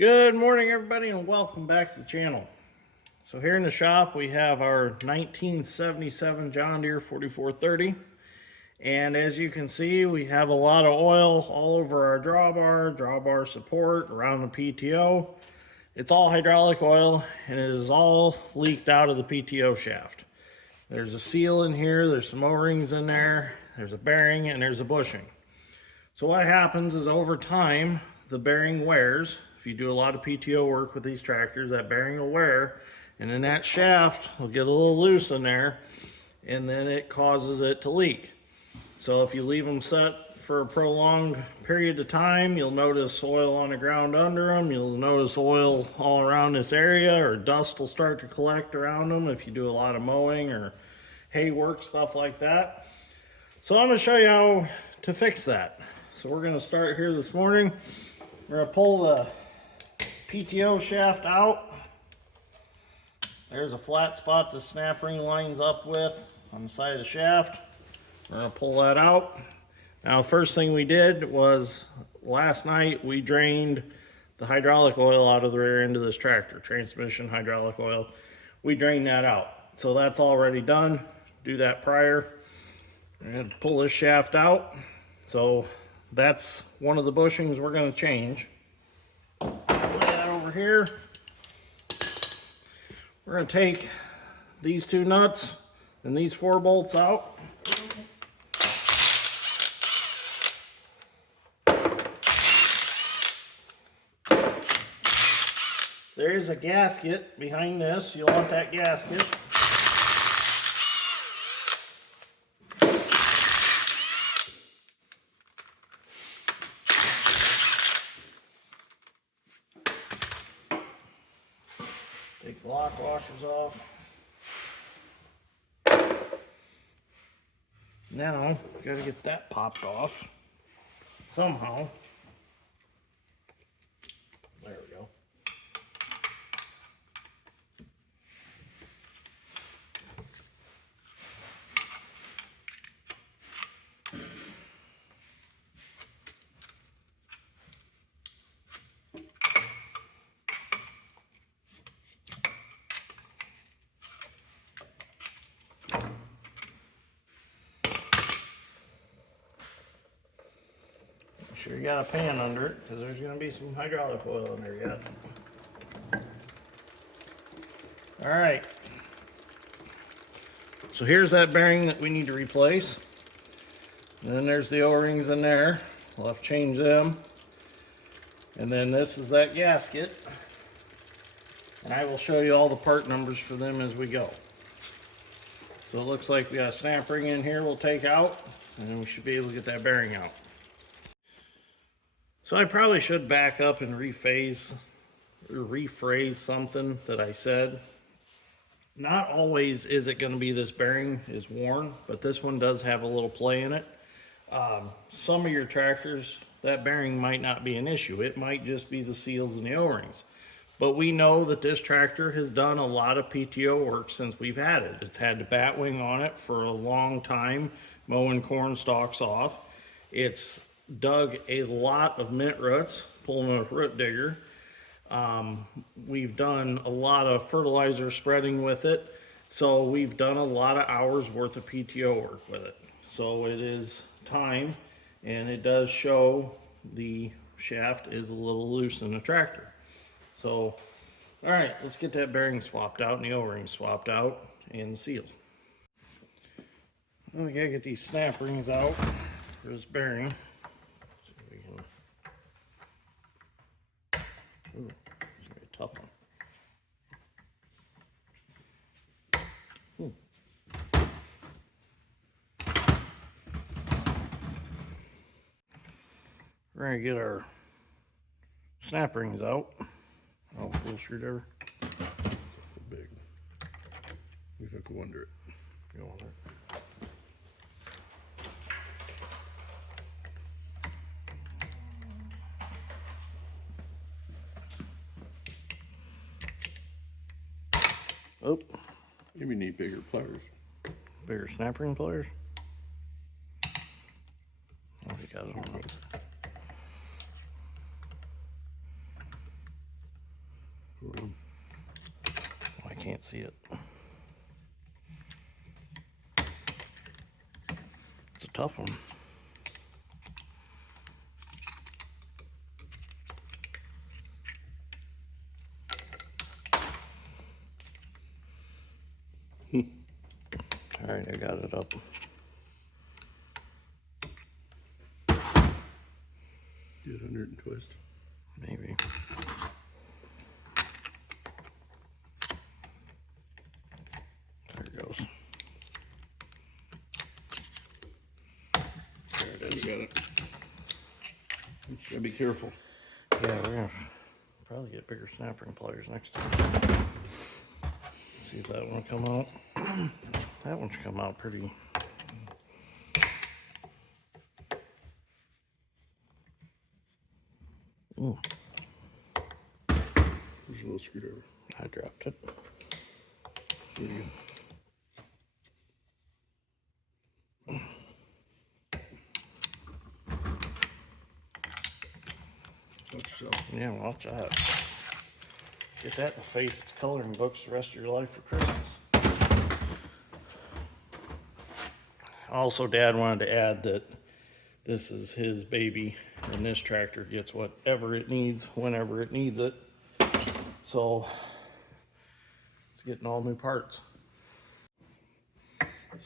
Good morning, everybody, and welcome back to the channel. So here in the shop we have our 1977 John Deere 4430, and as you can see we have a lot of oil all over our drawbar support around the PTO. It's all hydraulic oil and it is all leaked out of the PTO shaft. There's a seal in here, there's some O-rings in there, there's a bearing, and there's a bushing. So what happens is over time the bearing wears. If you do a lot of PTO work with these tractors, that bearing will wear, and then that shaft will get a little loose in there, and then it causes it to leak. So if you leave them set for a prolonged period of time, you'll notice oil on the ground under them. You'll notice oil all around this area, or dust will start to collect around them if you do a lot of mowing or hay work, stuff like that. So I'm going to show you how to fix that. So we're going to start here this morning. We're going to pull the PTO shaft out. There's a flat spot the snap ring lines up with on the side of the shaft. We're going to pull that out. Now, first thing we did was last night we drained the hydraulic oil out of the rear end of this tractor, transmission hydraulic oil. We drained that out. So that's already done. Do that prior. We're going to pull this shaft out. So that's one of the bushings we're going to change. Over here, we're going to take these two nuts and these 4 bolts out. There is a gasket behind this. You'll want that gasket. Take the lock washers off. Now, got to get that popped off somehow. There we go. Sure you got a pan under it, because there's going to be some hydraulic oil in there yet. Alright, so here's that bearing that we need to replace, and then there's the O-rings in there. We'll have to change them, and then this is that gasket, and I will show you all the part numbers for them as we go. So it looks like we got a snap ring in here we'll take out, and then we should be able to get that bearing out. So I probably should back up and rephrase something that I said. Not always is it going to be this bearing is worn, but this one does have a little play in it. Some of your tractors, that bearing might not be an issue. It might just be the seals and the O-rings. But we know that this tractor has done a lot of PTO work since we've had it. It's had the bat wing on it for a long time, mowing corn stalks off. It's dug a lot of mint roots, pulling a root digger. We've done a lot of fertilizer spreading with it. So we've done a lot of hours worth of PTO work with it. So it is time, and it does show the shaft is a little loose in the tractor. So, all right, let's get that bearing swapped out and the O-ring swapped out and sealed. Well, we gotta get these snap rings out for this bearing. Ooh, it's gonna be a tough one. We're gonna get our snap rings out. Oh, full screwdriver. Big. We could go under it. Go on there. Oh, Maybe need bigger pliers. bigger snap ring pliers. Oh, you got it on these. can't see it. It's a tough one. All right, I got it up. Get under it and twist. Maybe. There it goes. There it is. You got it. You gotta be careful. Yeah, we're gonna probably get bigger snap ring pliers next time. See if that one will come out. That one should come out pretty. Ooh, There's a little screwdriver. I dropped it. There you go. Watch yourself. Yeah, watch that. Get that in the face coloring books the rest of your life for Christmas. Also, Dad wanted to add that this is his baby, and this tractor gets whatever it needs, whenever it needs it. So, it's getting all new parts.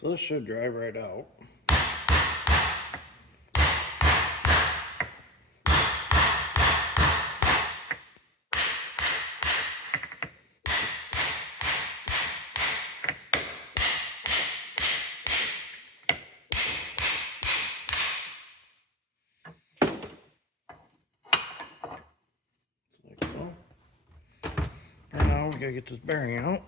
So this should drive right out. Like so. And now we gotta get this bearing out.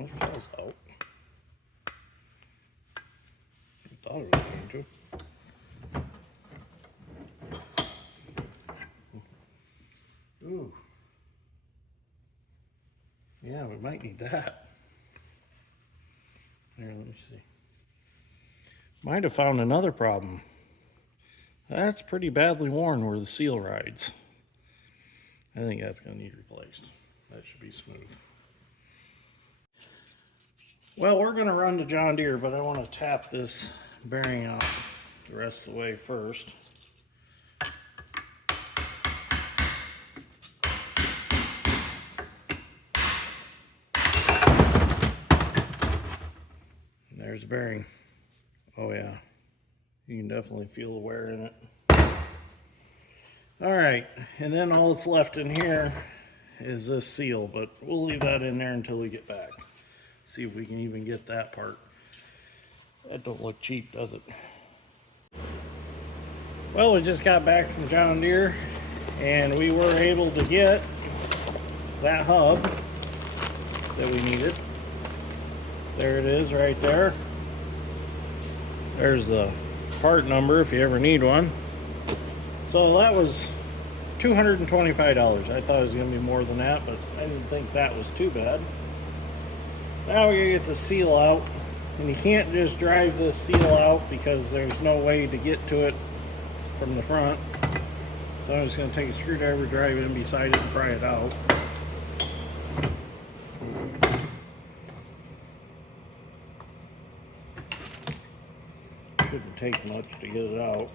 Oh, it falls out. I thought it was going to. Ooh. Yeah, we might need that. Here, let me see. Might have found another problem. That's pretty badly worn where the seal rides. I think that's going to need replaced. That should be smooth. Well, we're going to run to John Deere, but I want to tap this bearing out the rest of the way first. And there's the bearing. Oh yeah, you can definitely feel the wear in it. All right, and then all that's left in here is this seal, but we'll leave that in there until we get back. See if we can even get that part. That don't look cheap, does it? Well, we just got back from John Deere, and we were able to get that hub that we needed. There it is right there. There's the part number if you ever need one. So that was $225. I thought it was going to be more than that, but I didn't think that was too bad. Now we're going to get the seal out. And you can't just drive this seal out because there's no way to get to it from the front. So I'm just going to take a screwdriver, drive in beside it, and pry it out. Shouldn't take much to get it out.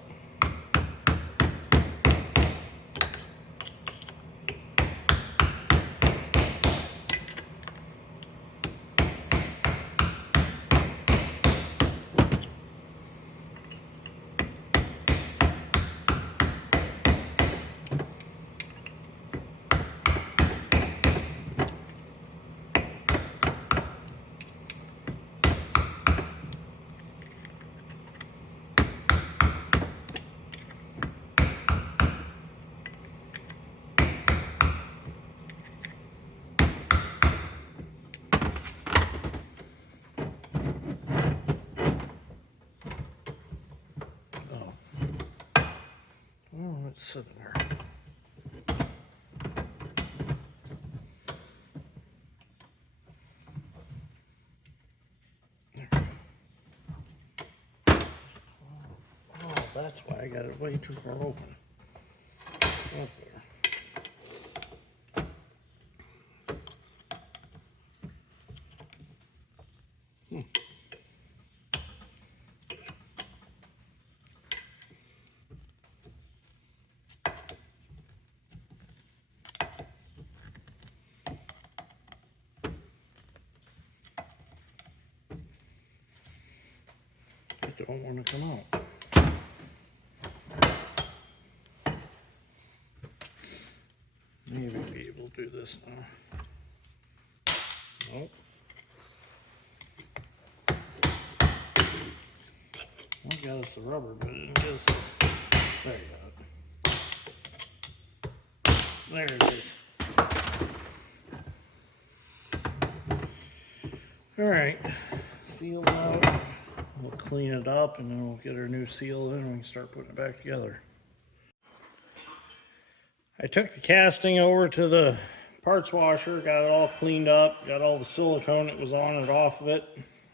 Oh, it's sitting there. Oh, that's why I got it way too far open. That's better. I don't want to come out. Maybe we'll be able to do this now. Nope. I got us the rubber, but it just, there you go. There it is. All right, seal's out. We'll clean it up and then we'll get our new seal in and we can start putting it back together. I took the casting over to the parts washer, got it all cleaned up, got all the silicone that was on it off of it.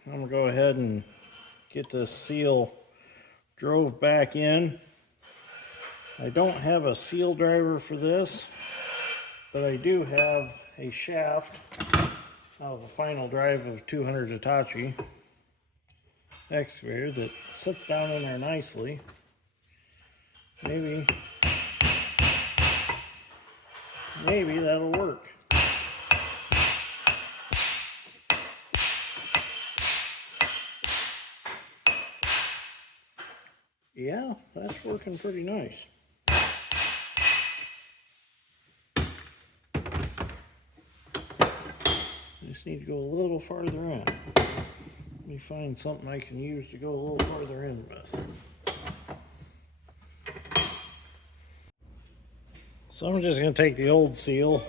I'm gonna go ahead and get this seal drove back in. I don't have a seal driver for this, but I do have a shaft out of the final drive of 200 Hitachi excavator that sits down in there nicely. Maybe that'll work. Yeah, that's working pretty nice. Just need to go a little farther in. Let me find something I can use to go a little farther in with. So I'm just going to take the old seal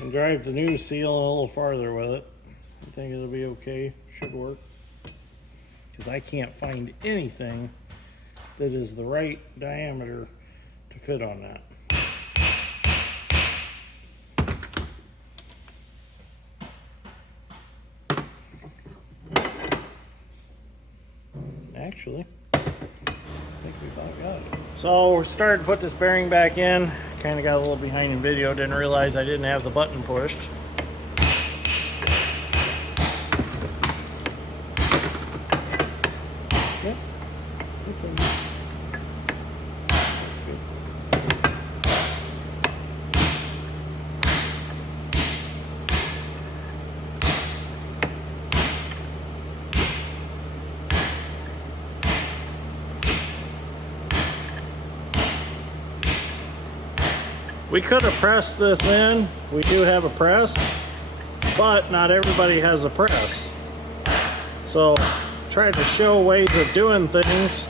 and drive the new seal a little farther with it. I think it'll be okay. Should work. Because I can't find anything that is the right diameter to fit on that. Actually, I think we about got it. So we're starting to put this bearing back in. Kind of got a little behind in video. Didn't realize I didn't have the button pushed. Yep, it's in. We could have pressed this in. We do have a press, but not everybody has a press. So try to show ways of doing things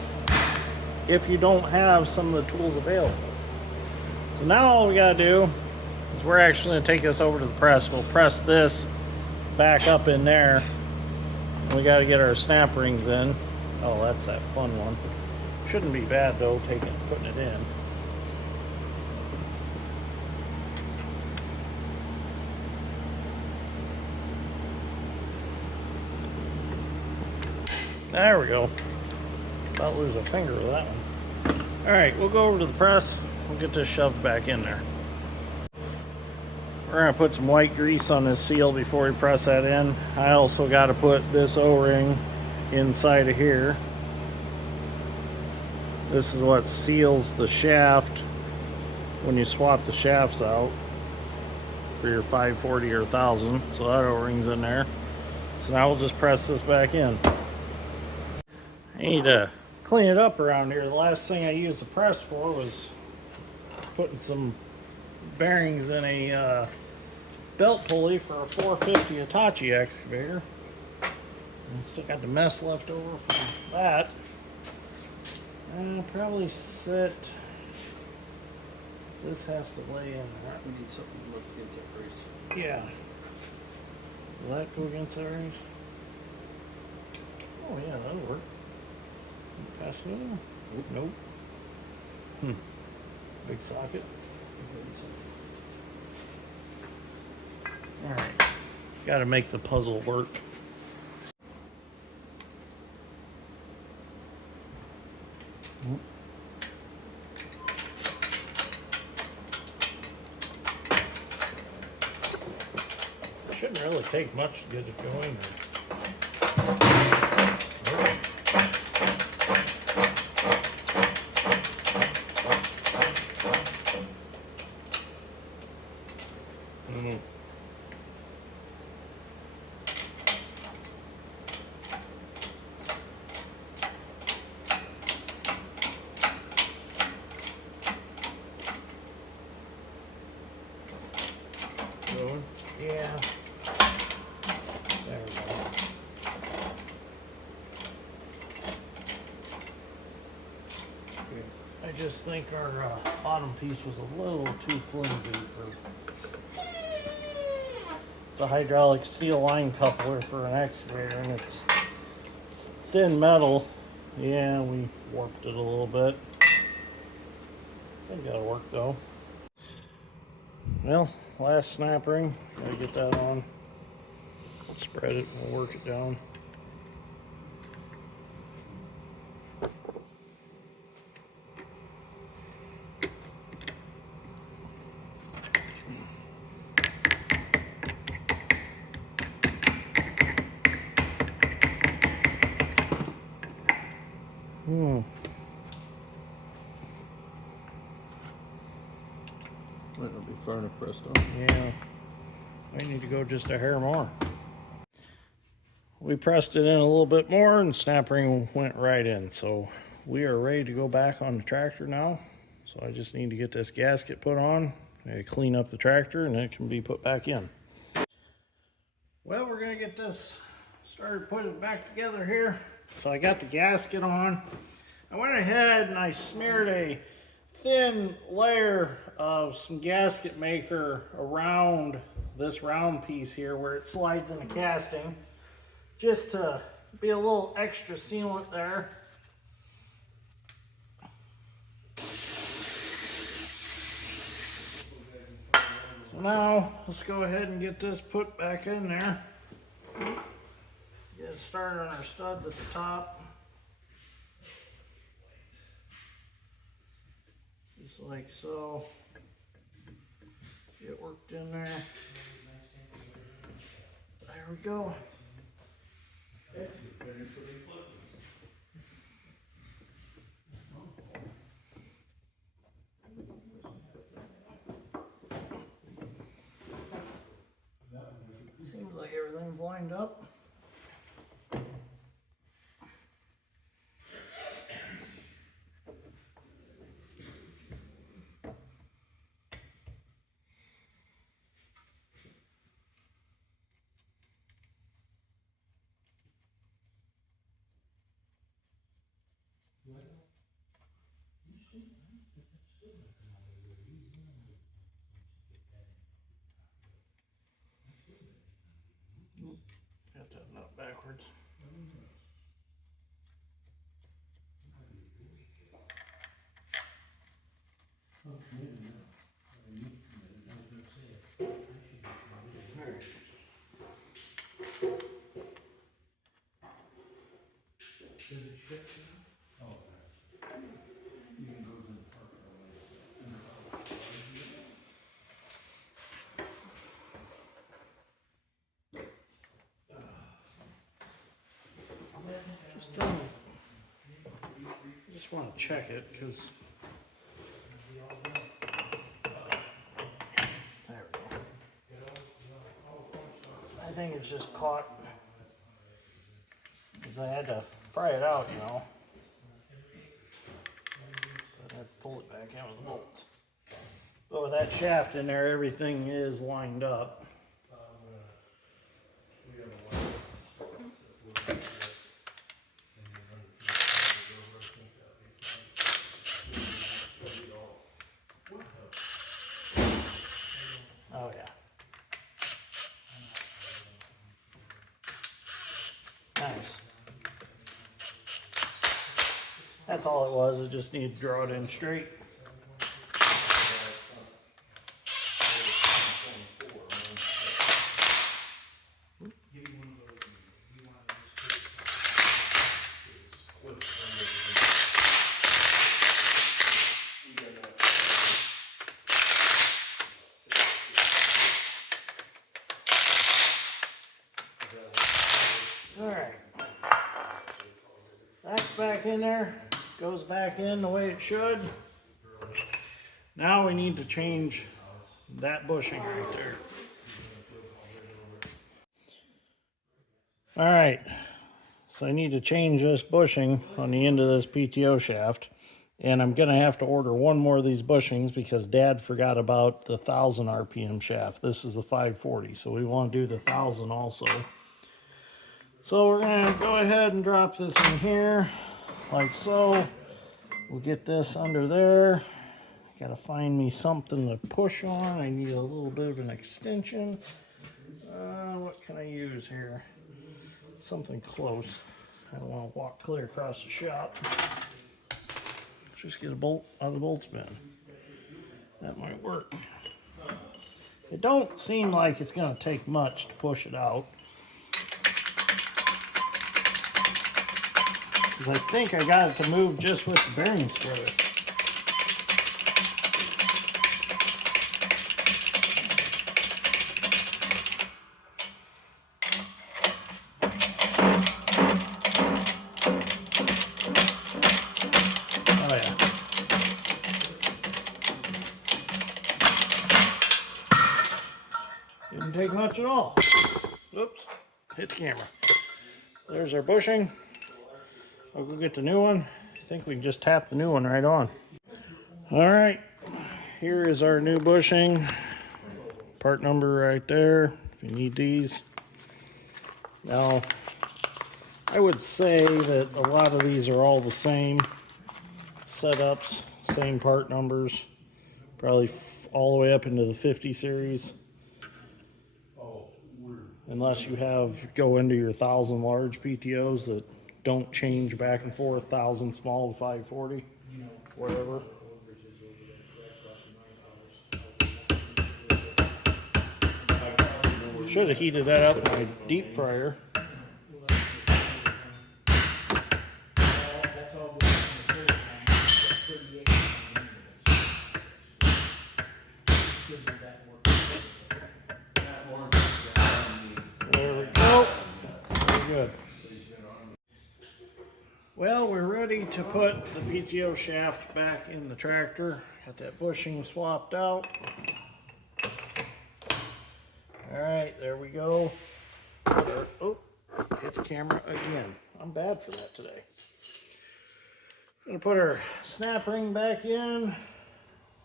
if you don't have some of the tools available. So now all we gotta do is we're actually gonna take this over to the press. We'll press this back up in there. We gotta get our snap rings in. Oh, that's that fun one. Shouldn't be bad though, putting it in. There we go. About lose a finger with that one. All right, we'll go over to the press. We'll get this shoved back in there. We're gonna put some white grease on this seal before we press that in. I also got to put this O-ring inside of here. This is what seals the shaft when you swap the shafts out for your 540 or 1000. So that O-ring's in there. So now we'll just press this back in. I need to clean it up around here. The last thing I used the press for was putting some bearings in a belt pulley for a 450 Hitachi excavator. Still got the mess left over from that. And I'll probably set, this has to lay in there. We need something to look against that brace. Yeah. Will that go against that race? Oh yeah, that'll work. Pass it over? Nope. Big socket. Alright. Gotta make the puzzle work. Didn't really take much to get it going. Mm. Going? Yeah. There we go. I just think our bottom piece was a little too flimsy for. It's a hydraulic steel line coupler for an excavator, and it's thin metal. Yeah, we warped it a little bit. I think that'll work though. Well, last snap ring, gotta get that on. Spread it, we'll work it down. Might not be far enough pressed on. Yeah, we need to go just a hair more. We pressed it in a little bit more and snap ring went right in. So we are ready to go back on the tractor now. So I just need to get this gasket put on, clean up the tractor, and it can be put back in. Well, we're gonna get this started putting it back together here. So I got the gasket on. I went ahead and I smeared a thin layer of some gasket maker around this round piece here where it slides in the casting, just to be a little extra sealant there. So now let's go ahead and get this put back in there. Get it started on our studs at the top. Just like so. Get worked in there. There we go. Seems like everything's lined up. Got that nut backwards. Just want to check it because there we go. I think it's just caught because I had to pry it out, you know. But I had to pull it back in with the bolts. But with that shaft in there, everything is lined up. Oh yeah. Nice. That's all it was. It just needed to draw it in straight. back in there, goes back in the way it should. Now we need to change that bushing right there. All right, so I need to change this bushing on the end of this PTO shaft, and I'm gonna have to order one more of these bushings because Dad forgot about the 1000 RPM shaft. This is the 540, so we want to do the 1000 also. So we're gonna go ahead and drop this in here like so. We'll get this under there. Gotta find me something to push on. I need a little bit of an extension. What can I use here? Something close. I don't want to walk clear across the shop. Just get a bolt out of the bolts bin. That might work. It don't seem like it's going to take much to push it out. Because I think I got it to move just with the bearing splitter. Oh yeah. Didn't take much at all. Oops, hit the camera. There's our bushing. I'll go get the new one. I think we can just tap the new one right on. All right, here is our new bushing. Part number right there, if you need these. Now, I would say that a lot of these are all the same setups, same part numbers, probably all the way up into the 50 series. Unless you go into your 1000 large PTOs that don't change back and forth, 1000 small to 540, whatever. Should have heated that up in my deep fryer. There we go. Very good. Well, we're ready to put the PTO shaft back in the tractor. Got that bushing swapped out. All right, there we go. Oh, hit the camera again. I'm bad for that today. Gonna put our snap ring back in.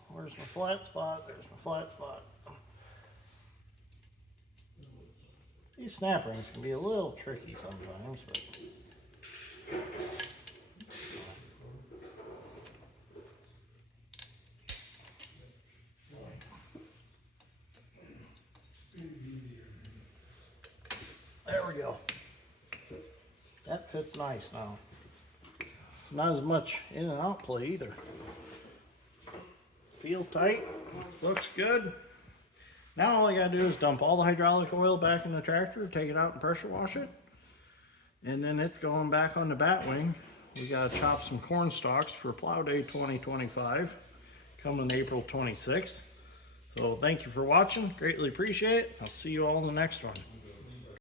Where's my flat spot? There's my flat spot. These snap rings can be a little tricky sometimes, but there we go. That fits nice now. Not as much in and out play either. Feels tight, looks good. Now all I gotta do is dump all the hydraulic oil back in the tractor, take it out and pressure wash it. And then it's going back on the bat wing. We gotta chop some corn stalks for plow day 2025, coming April 26th. So thank you for watching, greatly appreciate it. I'll see you all in the next one.